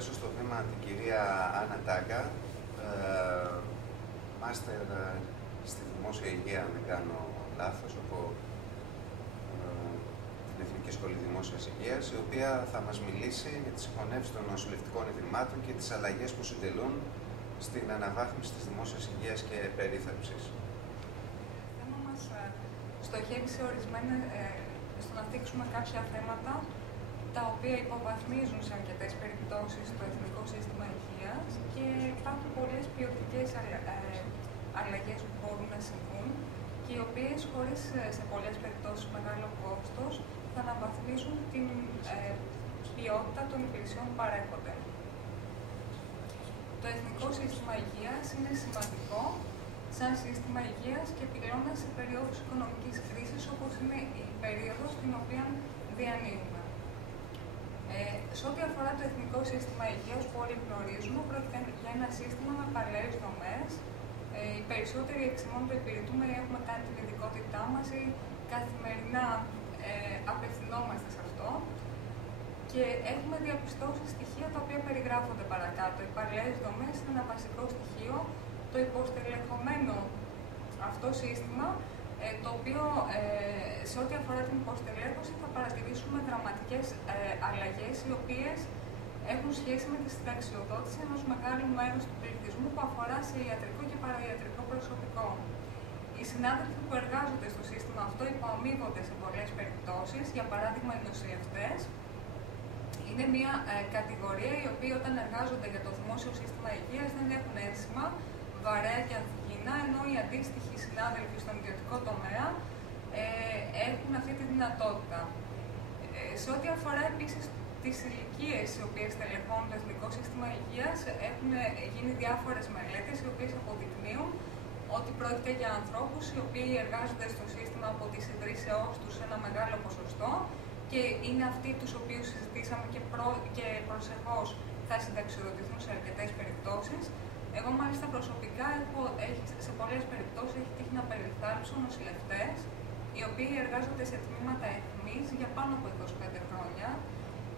καλέσω στο βήμα την κυρία Άννα Τάγκα, μάστερ στη δημόσια υγεία, αν δεν κάνω λάθος, από την Εθνική Σχολή Δημόσιας Υγείας, η οποία θα μας μιλήσει για τις συγχωνεύσεις των νοσηλευτικών ιδρυμάτων και τις αλλαγές που συντελούν στην αναβάθμιση της δημόσιας υγείας και περίθαλψης. Το θέμα μας στοχεύει σε στο να θίξουμε κάποια θέματα τα οποία υποβαθμίζουν σε αρκετές περιπτώσεις το Εθνικό Σύστημα Υγείας και υπάρχουν πολλές ποιοτικές αλλαγές που μπορούν να συμβούν και οι οποίες, χωρίς σε πολλές περιπτώσεις μεγάλο κόστος, θα αναβαθμίσουν την ποιότητα των υπηρεσιών που παρέχονται. Το Εθνικό Σύστημα Υγείας είναι σημαντικό σαν σύστημα υγείας και πυλώνας σε περίοδους οικονομικής κρίσης, όπως είναι η περίοδος την οποία διανύουμε. Σε ό,τι αφορά το Εθνικό Σύστημα Υγείας, που όλοι γνωρίζουμε, πρόκειται για ένα σύστημα με παλαιές δομές. Οι περισσότεροι εξημών το υπηρετούμε ή έχουμε κάνει την ειδικότητά μας ή καθημερινά απευθυνόμαστε σε αυτό. Και έχουμε διαπιστώσει στοιχεία τα οποία περιγράφονται παρακάτω. Οι παλαιές δομές είναι ένα βασικό στοιχείο. Το υποστελεχωμένο αυτό σύστημα, το οποίο σε ό,τι αφορά την υποστελέχωση θα παρατηρήσουμε δραματικές αλλαγές, οι οποίες έχουν σχέση με τη συνταξιοδότηση ενός μεγάλου μέρους του πληθυσμού που αφορά σε ιατρικό και παραϊατρικό προσωπικό. Οι συνάδελφοι που εργάζονται στο σύστημα αυτό υποαμείβονται σε πολλές περιπτώσεις, για παράδειγμα οι νοσηλευτές. Είναι μια κατηγορία η οποία όταν εργάζονται για το δημόσιο σύστημα υγείας δεν έχουν ένσημα, βαρέα και ανθυγιεινά, ενώ οι αντίστοιχοι συνάδελφοι στον ιδιωτικό τομέα έχουν αυτή τη δυνατότητα. Σε ό,τι αφορά επίσης τις ηλικίες οι οποίες τελεχώνουν το Εθνικό Σύστημα Υγείας, έχουν γίνει διάφορες μελέτες οι οποίες αποδεικνύουν ότι πρόκειται για ανθρώπους οι οποίοι εργάζονται στο σύστημα από τις ιδρύσεώς τους σε ένα μεγάλο ποσοστό και είναι αυτοί τους οποίους συζητήσαμε και προσεχώς θα συνταξιοδοτηθούν σε αρκετές περιπτώσεις. Εγώ μάλιστα προσωπικά σε πολλές περιπτώσεις έχει τύχει να περιθάλψω νοσηλευτές οι οποίοι εργάζονται σε τμήματα αιχμής για πάνω από 25 χρόνια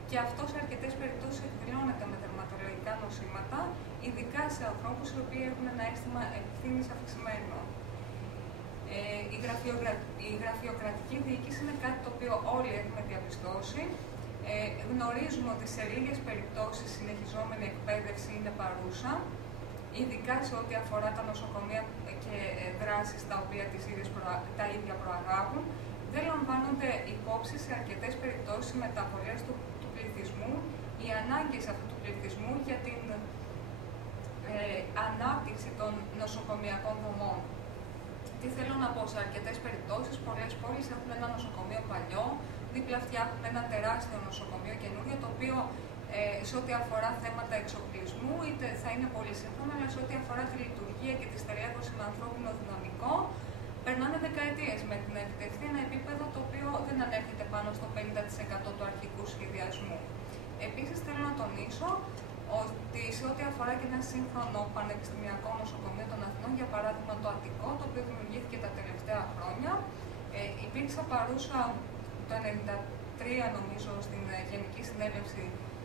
και αυτό σε αρκετές περιπτώσεις εκδηλώνεται με τερματολογικά νοσήματα, ειδικά σε ανθρώπους οι οποίοι έχουν ένα αίσθημα ευθύνης αυξημένο. Η γραφειοκρατική διοίκηση είναι κάτι το οποίο όλοι έχουμε διαπιστώσει. Γνωρίζουμε ότι σε λίγες περιπτώσεις συνεχιζόμενη εκπαίδευση είναι παρούσα, ειδικά σε ό,τι αφορά τα νοσοκομεία και δράσεις τα οποία τα ίδια προαγάγουν. Δεν λαμβάνονται υπόψη σε αρκετές περιπτώσεις οι μεταβολές του πληθυσμού, οι ανάγκες αυτού του πληθυσμού για την ανάπτυξη των νοσοκομειακών δομών. Τι θέλω να πω, σε αρκετές περιπτώσεις, πολλές πόλεις έχουν ένα νοσοκομείο παλιό, δίπλα φτιάχνουν ένα τεράστιο νοσοκομείο καινούριο, το οποίο σε ό,τι αφορά θέματα εξοπλισμού, είτε θα είναι πολύ σύγχρονο, αλλά σε ό,τι αφορά τη λειτουργία και τη στελέχωση με ανθρώπινο δυναμικό, περνάνε δεκαετίες με την επιτευχθεί ένα επίπεδο το οποίο δεν ανέρχεται πάνω στο 50% του αρχικού σχεδιασμού. Επίσης, θέλω να τονίσω ότι σε ό,τι αφορά και ένα σύγχρονο πανεπιστημιακό νοσοκομείο των Αθηνών, για παράδειγμα το Αττικό, το οποίο δημιουργήθηκε τα τελευταία χρόνια, υπήρξε παρούσα το 1993, νομίζω, στην Γενική Συνέλευση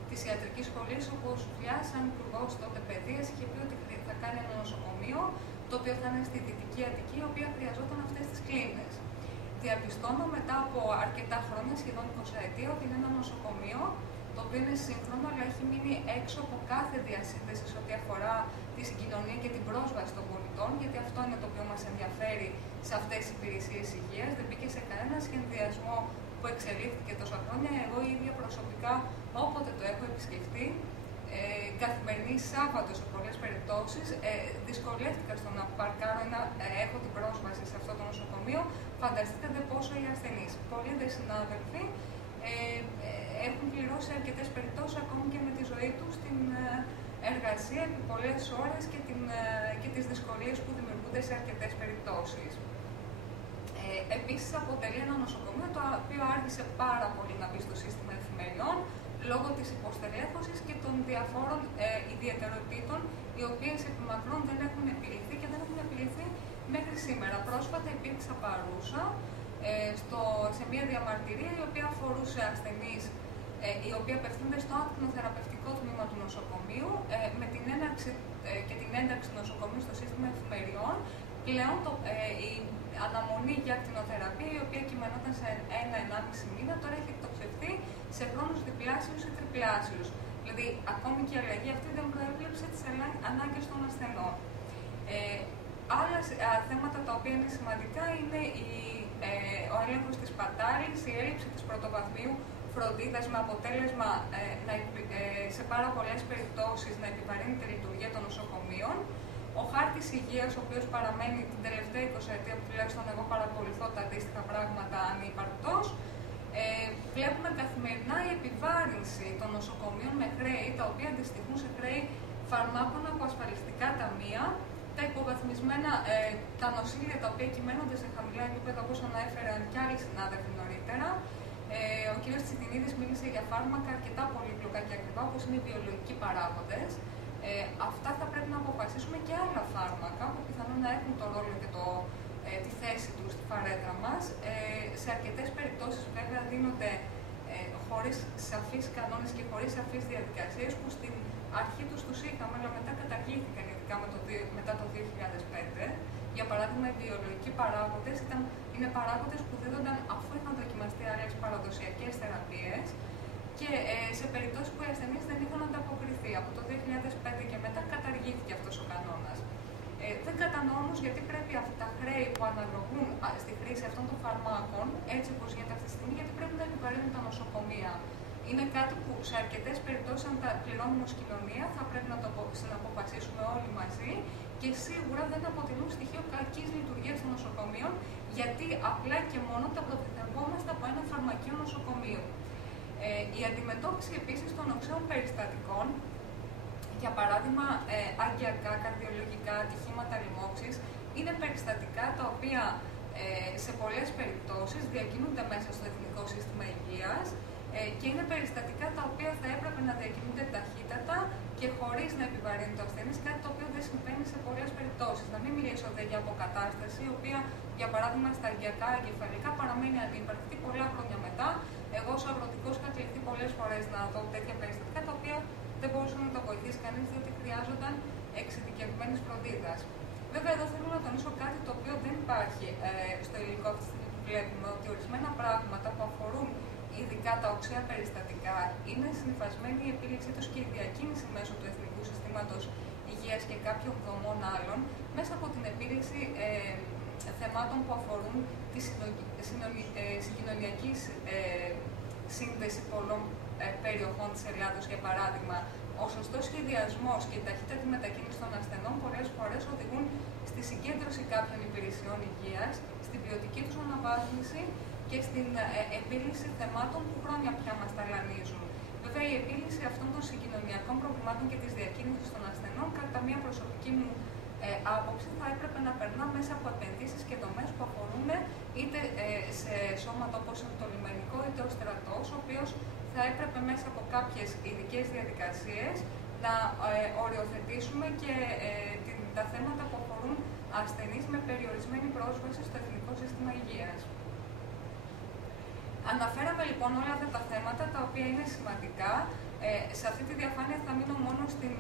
της Ιατρικής Σχολής, όπου ο Σουφλιάς, σαν υπουργός τότε παιδείας, είχε πει ότι θα κάνει ένα νοσοκομείο, το οποίο θα είναι στη Δυτική Αττική, η οποία χρειαζόταν αυτές τις κλίνες. Διαπιστώνω μετά από αρκετά χρόνια, σχεδόν 20 ετία, ότι είναι ένα νοσοκομείο το οποίο είναι σύγχρονο, αλλά έχει μείνει έξω από κάθε διασύνδεση σε ό,τι αφορά τη συγκοινωνία και την πρόσβαση των πολιτών, γιατί αυτό είναι το οποίο μας ενδιαφέρει σε αυτές τις υπηρεσίες υγείας. Δεν μπήκε σε κανένα σχεδιασμό που εξελίχθηκε τόσα χρόνια. Εγώ η ίδια προσωπικά, όποτε το έχω επισκεφτεί, καθημερινή Σάββατο σε πολλές περιπτώσεις, δυσκολεύτηκα στο να παρκάρω ή να έχω την πρόσβαση σε αυτό το νοσοκομείο. Φανταστείτε πόσο οι ασθενείς, πολλοί δε συνάδελφοι, έχουν πληρώσει αρκετές περιπτώσεις ακόμη και με τη ζωή τους στην εργασία επί πολλές ώρες και τις δυσκολίες που δημιουργούνται σε αρκετές περιπτώσεις. Επίσης, αποτελεί ένα νοσοκομείο το οποίο άργησε πάρα πολύ να μπει στο σύστημα εφημεριών λόγω της υποστελέχωσης και των διαφόρων ιδιαιτεροτήτων, οι οποίες επιμακρών δεν έχουν επιληθεί και δεν έχουν επιληθεί μέχρι σήμερα. Πρόσφατα υπήρξα παρούσα σε μια διαμαρτυρία η οποία αφορούσε ασθενείς οι οποίοι απευθύνονται στο ακτινοθεραπευτικό τμήμα του νοσοκομείου, με την έναρξη και την ένταξη του νοσοκομείου στο σύστημα εφημεριών. Πλέον η αναμονή για ακτινοθεραπεία, η οποία κειμενόταν σε 1-1,5 μήνα, τώρα έχει εκτοξευθεί σε χρόνους διπλάσιους ή τριπλάσιους. Δηλαδή, ακόμη και η αλλαγή αυτή δεν προέβλεψε τις ανάγκες των ασθενών. Άλλα θέματα τα οποία είναι σημαντικά είναι ο έλεγχος της πατάλης, η έλλειψη της πρωτοβαθμίου φροντίδας, με αποτέλεσμα σε πάρα πολλές περιπτώσεις να επιβαρύνει τη λειτουργία των νοσοκομείων. Ο χάρτης υγείας, ο οποίος παραμένει την τελευταία 20 ετία, που τουλάχιστον εγώ παρακολουθώ τα αντίστοιχα πράγματα, ανύπαρκτος. Βλέπουμε καθημερινά η επιβάρυνση των νοσοκομείων με χρέη, τα οποία αντιστοιχούν σε χρέη φαρμάκων από ασφαλιστικά ταμεία, τα υποβαθμισμένα, τα νοσήλια τα οποία κυμαίνονται σε χαμηλά επίπεδα, όπως ανέφεραν και άλλοι συνάδελφοι νωρίτερα. Ο κ. Τσιτινίδης μίλησε για φάρμακα αρκετά πολύπλοκα και ακριβά, όπως είναι οι βιολογικοί παράγοντες. Αυτά θα πρέπει να αποφασίσουμε και άλλα φάρμακα που πιθανόν να έχουν το ρόλο και τη θέση τους στη φαρέτρα μας. Σε αρκετές περιπτώσεις βέβαια δίνονται χωρίς σαφείς κανόνες και χωρίς σαφείς διαδικασίες, που στην αρχή τους είχαμε, αλλά μετά καταργήθηκαν, ειδικά μετά το 2005. Για παράδειγμα, οι βιολογικοί παράγοντες είναι παράγοντες που δίδονταν αφού είχαν δοκιμαστεί άλλες παραδοσιακές θεραπείες και σε περιπτώσεις που οι ασθενείς δεν είχαν ανταποκριθεί. Από το 2005 και μετά καταργήθηκε αυτός ο κανόνας. Δεν κατανοώ όμως γιατί πρέπει αυτά τα χρέη που αναλογούν στη χρήση αυτών των φαρμάκων, έτσι όπως γίνεται αυτή τη στιγμή, γιατί πρέπει να επιβαρύνουν τα νοσοκομεία. Είναι κάτι που σε αρκετές περιπτώσεις, αν τα πληρώνουμε ως κοινωνία, θα πρέπει να το συναποφασίσουμε όλοι μαζί και σίγουρα δεν αποτελούν στοιχείο κακής λειτουργίας των νοσοκομείων, γιατί απλά και μόνο τα προτεθευόμαστε από ένα φαρμακείο νοσοκομείο. Η αντιμετώπιση επίσης των οξέων περιστατικών, για παράδειγμα αγκιακά, καρδιολογικά, ατυχήματα λοιμώξης, είναι περιστατικά τα οποία σε πολλές περιπτώσεις διακινούνται μέσα στο Εθνικό Σύστημα Υγείας και είναι περιστατικά τα οποία θα έπρεπε να διακινούνται ταχύτατα και χωρίς να επιβαρύνει το ασθενής, κάτι το οποίο δεν συμβαίνει σε πολλές περιπτώσεις. Να μην μιλήσω για αποκατάσταση, η οποία, για παράδειγμα, στα αγκιακά εγκεφαλικά παραμένει ανύπαρκτη πολλά χρόνια μετά. Εγώ, ως αγροτικός, είχα κληθεί πολλές φορές να δω τέτοια περιστατικά, τα οποία δεν μπορούσε να το βοηθήσει κανείς, διότι χρειάζονταν εξειδικευμένης φροντίδας. Βέβαια, εδώ θέλω να τονίσω κάτι το οποίο δεν υπάρχει στο υλικό αυτή τη στιγμή που βλέπουμε, ότι ορισμένα πράγματα που αφορούν ειδικά τα οξέα περιστατικά είναι συνυφασμένη η επίλυξή τους και η διακίνηση μέσω του Εθνικού Συστήματος Υγείας και κάποιων δομών άλλων, μέσα από την επίλυξη θεμάτων που αφορούν τη συγκοινωνιακή σύνδεση πολλών περιοχών της Ελλάδος. Για παράδειγμα, ο σωστός σχεδιασμός και η ταχύτατη μετακίνηση των ασθενών πολλές φορές οδηγούν στη συγκέντρωση κάποιων υπηρεσιών υγείας, στην ποιοτική τους αναβάθμιση και στην επίλυση θεμάτων που χρόνια πια μας ταλανίζουν. Βέβαια, η επίλυση αυτών των συγκοινωνιακών προβλημάτων και της διακίνησης των ασθενών, κατά μία προσωπική μου άποψη, θα έπρεπε να περνά μέσα από επενδύσεις και δομές που αφορούν είτε σε σώματα όπως είναι το λιμενικό είτε ο στρατός, ο οποίος θα έπρεπε μέσα από κάποιες ειδικές διαδικασίες να οριοθετήσουμε και τα θέματα που αφορούν ασθενείς με περιορισμένη πρόσβαση στο Εθνικό Σύστημα Υγείας. Αναφέραμε λοιπόν όλα αυτά τα θέματα τα οποία είναι σημαντικά. Σε αυτή τη διαφάνεια θα μείνω μόνο στην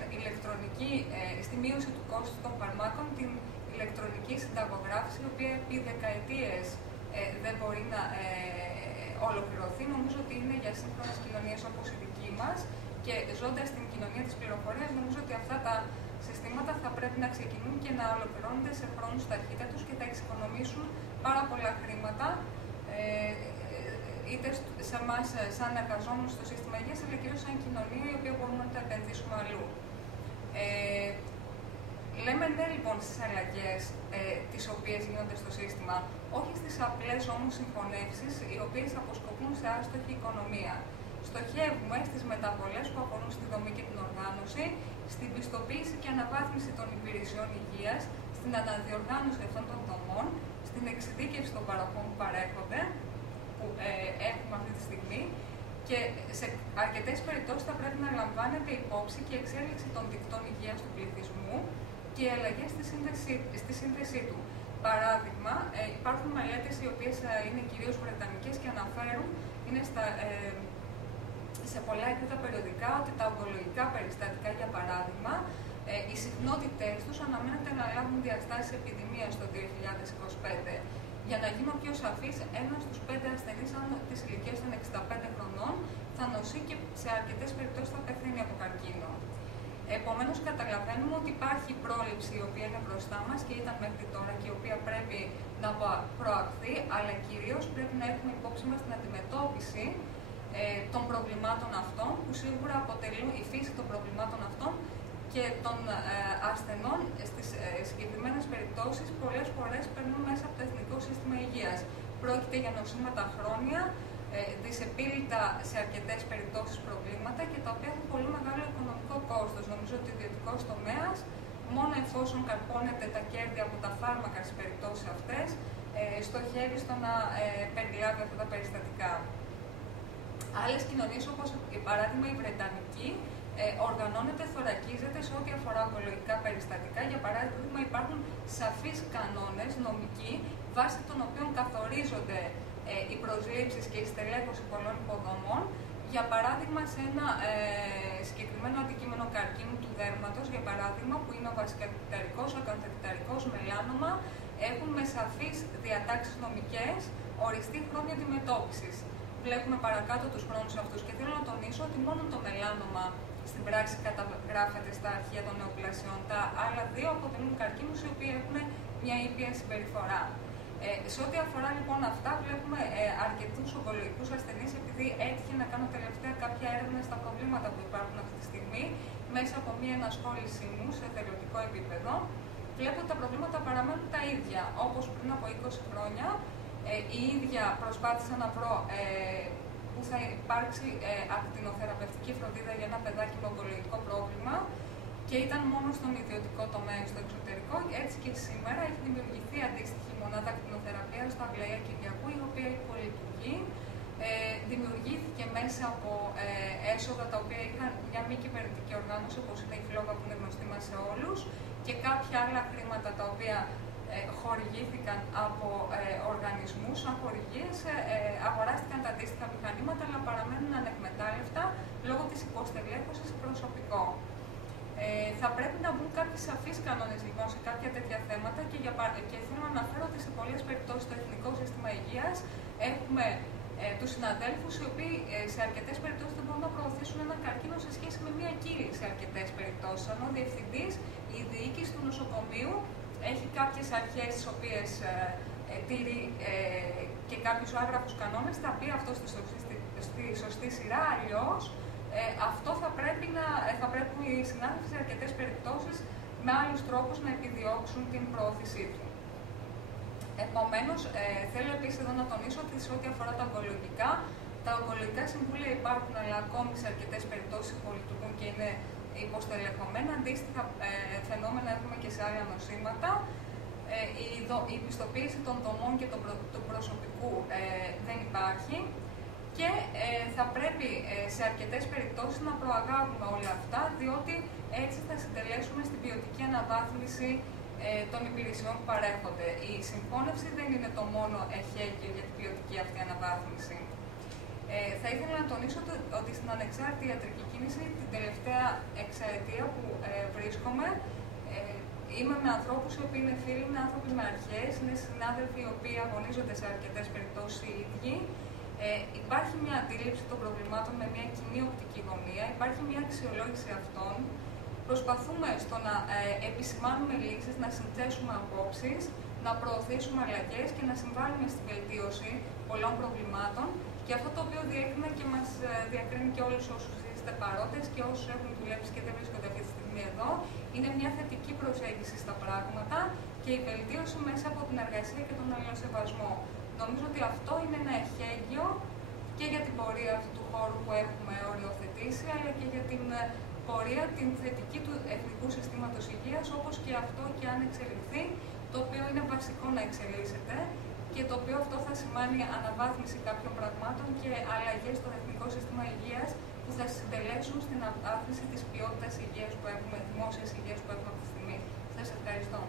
στη μείωση του κόστου των φαρμάκων, την ηλεκτρονική συνταγογράφηση, η οποία επί δεκαετίες δεν μπορεί να ολοκληρωθεί. Νομίζω ότι είναι για σύγχρονες κοινωνίες όπως η δική μας και ζώντας στην κοινωνία της πληροφορίας, νομίζω ότι αυτά τα συστήματα θα πρέπει να ξεκινούν και να ολοκληρώνονται σε χρόνους ταχύτατους και θα εξοικονομήσουν πάρα πολλά χρήματα, είτε σε εμάς σαν εργαζόμενους στο σύστημα υγείας, αλλά κυρίως σαν κοινωνία, η οποία μπορούμε να τα επενδύσουμε αλλού. Λέμε ναι λοιπόν στις αλλαγές τις οποίες γίνονται στο σύστημα, όχι στις απλές όμως συγχωνεύσεις, οι οποίες αποσκοπούν σε άστοχη οικονομία. Στοχεύουμε στις μεταβολές που αφορούν στη δομή και την οργάνωση, στην πιστοποίηση και αναβάθμιση των υπηρεσιών υγείας, στην αναδιοργάνωση αυτών των δομών, στην εξειδίκευση των παροχών που παρέχονται, που έχουμε αυτή τη στιγμή, και σε αρκετές περιπτώσεις θα πρέπει να λαμβάνεται υπόψη και η εξέλιξη των δικτών υγείας του πληθυσμού και οι αλλαγές στη σύνθεσή του. Παράδειγμα, υπάρχουν μελέτες οι οποίες είναι κυρίως βρετανικές και αναφέρουν, είναι σε πολλά έκριτα περιοδικά ότι τα ογκολογικά περιστατικά, για παράδειγμα, οι συχνότητές τους αναμένεται να λάβουν διαστάσεις επιδημίας το 2025. Για να γίνω πιο σαφής, 1 στους 5 ασθενείς άνω της ηλικίας των 65 χρονών θα νοσεί και σε αρκετές περιπτώσεις θα πεθαίνει από καρκίνο. Επομένως, καταλαβαίνουμε ότι υπάρχει πρόληψη η οποία είναι μπροστά μας και ήταν μέχρι τώρα και η οποία πρέπει να προαχθεί, αλλά κυρίως πρέπει να έχουμε υπόψη μας την αντιμετώπιση των προβλημάτων αυτών, που σίγουρα αποτελούν η φύση των προβλημάτων αυτών και των ασθενών στις συγκεκριμένες περιπτώσεις πολλές φορές περνούν μέσα από το Εθνικό Σύστημα Υγείας. Πρόκειται για νοσήματα χρόνια, δυσεπίλητα σε αρκετές περιπτώσεις προβλήματα και τα οποία έχουν πολύ μεγάλο οικονομικό κόστος. Νομίζω ότι ο ιδιωτικός τομέας, μόνο εφόσον καρπώνεται τα κέρδη από τα φάρμακα στις περιπτώσεις αυτές, στοχεύει στο να περιλάβει αυτά τα περιστατικά. Άλλες κοινωνίες, όπως για παράδειγμα η Βρετανική, οργανώνεται, θωρακίζεται σε ό,τι αφορά ογκολογικά περιστατικά. Για παράδειγμα, υπάρχουν σαφείς κανόνες νομικοί, βάσει των οποίων καθορίζονται οι προσλήψεις και η στελέχωση πολλών υποδομών. Για παράδειγμα, σε ένα συγκεκριμένο αντικείμενο καρκίνου του δέρματος, για παράδειγμα, που είναι ο βασικακταρικός, ο ακανθεκταρικός μελάνομα, έχουν με σαφείς διατάξεις νομικές οριστεί χρόνια αντιμετώπισης. Βλέπουμε παρακάτω τους χρόνους αυτούς και θέλω να τονίσω ότι μόνο το μελάνομα στην πράξη καταγράφεται στα αρχεία των νεοπλασιών. Τα άλλα δύο αποτελούν καρκίνους οι οποίοι έχουν μια ήπια συμπεριφορά. Σε ό,τι αφορά λοιπόν αυτά, βλέπουμε αρκετούς ογκολογικούς ασθενείς, επειδή έτυχε να κάνω τελευταία κάποια έρευνα στα προβλήματα που υπάρχουν αυτή τη στιγμή, μέσα από μια ενασχόλησή μου σε εθελοντικό επίπεδο, βλέπω ότι τα προβλήματα παραμένουν τα ίδια. Όπως πριν από 20 χρόνια, η ίδια προσπάθησα να βρω που θα υπάρξει ακτινοθεραπευτική φροντίδα για ένα παιδάκι με ογκολογικό πρόβλημα και ήταν μόνο στον ιδιωτικό τομέα στο εξωτερικό. Έτσι και σήμερα έχει δημιουργηθεί αντίστοιχη μονάδα ακτινοθεραπείας στο Αγλαία Κυριακού, η οποία υπολειτουργεί. Δημιουργήθηκε μέσα από έσοδα τα οποία είχαν μια μη κυβερνητική οργάνωση, όπως είναι η Φλόγα, που είναι γνωστή μας σε όλους, και κάποια άλλα χρήματα τα οποία χορηγήθηκαν από οργανισμούς, σαν χορηγίες, αγοράστηκαν τα αντίστοιχα μηχανήματα, αλλά παραμένουν ανεκμετάλλευτα λόγω της υποστελέχωσης σε προσωπικό. Θα πρέπει να μπουν κάποιοι σαφείς κανόνες λοιπόν σε κάποια τέτοια θέματα και θέλω να αναφέρω ότι σε πολλές περιπτώσεις στο Εθνικό Σύστημα Υγείας έχουμε τους συναδέλφους οι οποίοι σε αρκετές περιπτώσεις δεν μπορούν να προωθήσουν ένα καρκίνο σε σχέση με μια κύλη σε αρκετές περιπτώσεις. Αν ο διευθυντής, η διοίκηση του νοσοκομείου έχει κάποιες αρχές τις οποίες τηρεί και κάποιους άγραφους κανόνες, τα οποία αυτό στη σωστή σειρά, αλλιώς αυτό θα πρέπει οι συνάδελφοι σε αρκετές περιπτώσεις με άλλους τρόπους να επιδιώξουν την προώθησή του. Επομένως, θέλω επίσης εδώ να τονίσω ότι σε ό,τι αφορά τα ογκολογικά συμβούλια υπάρχουν, αλλά ακόμη σε αρκετές περιπτώσεις υπολειτουργούν και είναι υποστελεχωμένα. Αντίστοιχα φαινόμενα έχουμε και σε άλλα νοσήματα. Η πιστοποίηση των δομών και του προσωπικού δεν υπάρχει και θα πρέπει σε αρκετές περιπτώσεις να προαγάγουμε όλα αυτά, διότι έτσι θα συντελέσουμε στην ποιοτική αναβάθμιση των υπηρεσιών που παρέχονται. Η συμφώνευση δεν είναι το μόνο εχέγγυο για την ποιοτική αυτή αναβάθμιση. Θα ήθελα να τονίσω ότι στην ανεξάρτητη ιατρική κίνηση την τελευταία εξαετία που βρίσκομαι, είμαι με ανθρώπους οι οποίοι είναι φίλοι, είναι άνθρωποι με αρχές, είναι συνάδελφοι οι οποίοι αγωνίζονται σε αρκετές περιπτώσεις οι ίδιοι. Υπάρχει μια αντίληψη των προβλημάτων με μια κοινή οπτική γωνία, υπάρχει μια αξιολόγηση αυτών. Προσπαθούμε στο να επισημάνουμε λύσεις, να συνθέσουμε απόψεις, να προωθήσουμε αλλαγές και να συμβάλλουμε στην βελτίωση πολλών προβλημάτων. Και αυτό το οποίο διέκρινε και μας διακρίνει και όλους όσους είστε παρόντες και όσους έχουν δουλέψει και δεν βρίσκονται αυτή τη στιγμή εδώ, είναι μια θετική προσέγγιση στα πράγματα και η βελτίωση μέσα από την εργασία και τον αλληλοσεβασμό. Νομίζω ότι αυτό είναι ένα εχέγγυο και για την πορεία αυτού του χώρου που έχουμε οριοθετήσει, αλλά και για την πορεία την θετική του Εθνικού Συστήματος Υγείας, όπως και αυτό και αν εξελιχθεί, το οποίο είναι βασικό να εξελίσσεται και το οποίο αυτό θα σημάνει αναβάθμιση κάποιων πραγμάτων και αλλαγές στο Εθνικό Σύστημα Υγείας που θα συντελέσουν στην αναβάθμιση της ποιότητας υγείας που έχουμε, δημόσιας υγείας που έχουμε αυτή τη στιγμή. Σας ευχαριστώ.